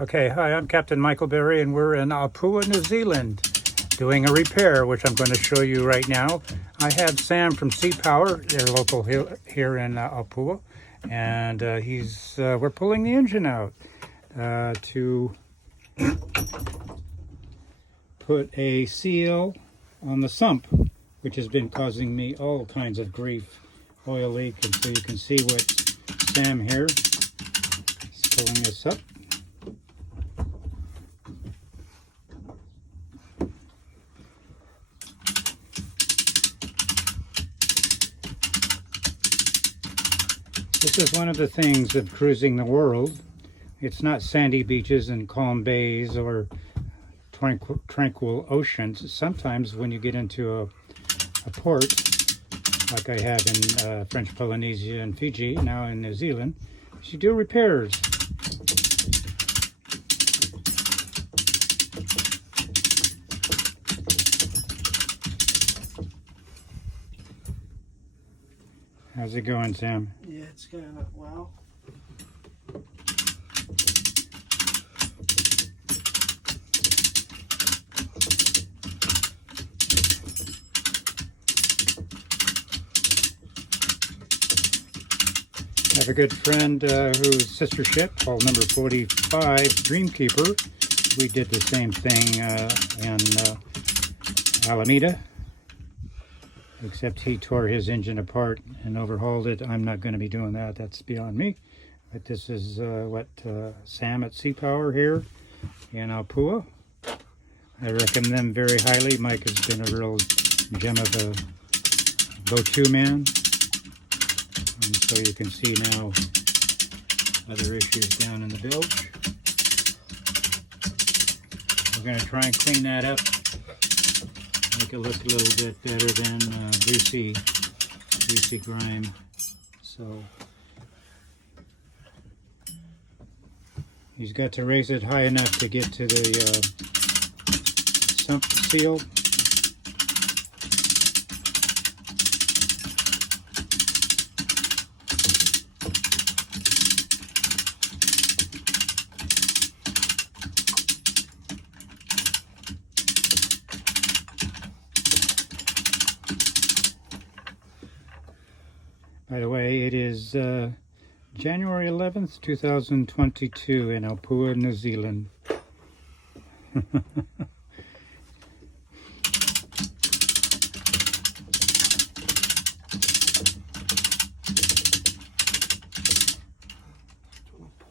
Okay, hi, I'm Captain Michael Berry, and we're in Apua, New Zealand, doing a repair, which I'm going to show you right now. I have Sam from Sea Power, they're local here in Apua, and we're pulling the engine out to put a seal on the sump, which has been causing me all kinds of grief. Oil leak, and so you can see what Sam here is pulling this up. This is one of the things of cruising the world. It's not sandy beaches and calm bays or tranquil oceans. Sometimes when you get into a port, like I have in French Polynesia and Fiji, now in New Zealand, you do repairs. How's it going, Sam? Yeah, it's going up well. I have a good friend whose sister ship, hull number 45, Dreamkeeper. We did the same thing in Alameda, except he tore his engine apart and overhauled it. I'm not going to be doing that. That's beyond me. But this is what Sam at Sea Power here in Apua. I recommend them very highly. Mike has been a real gem of a go-to man. And so you can see now other issues down in the bilge. We're going to try and clean that up, make it look a little bit better than greasy grime. So he's got to raise it high enough to get to the sump seal. By the way, it is January 11th, 2022 in Apua, New Zealand.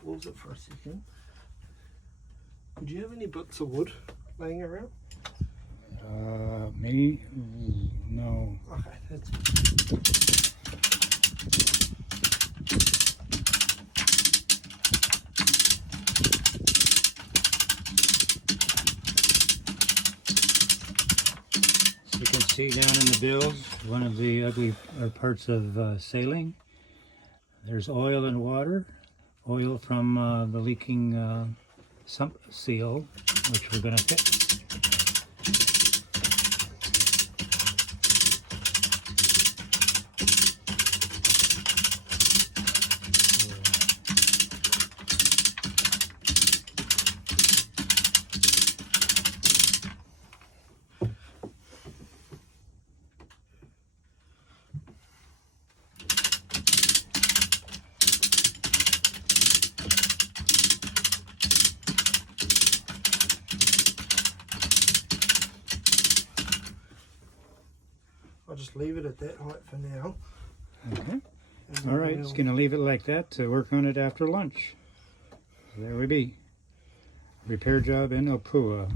Pause it for a second. Would you have any bits of wood laying around? Me? No. Okay, that's You can see down in the bilge, one of the ugly parts of sailing. There's oil and water. Oil from the leaking sump seal, which we're going to fix. I'll just leave it at that height for now. Okay. All right, it's going to leave it like that to work on it after lunch. So there we be. Repair job in Apua.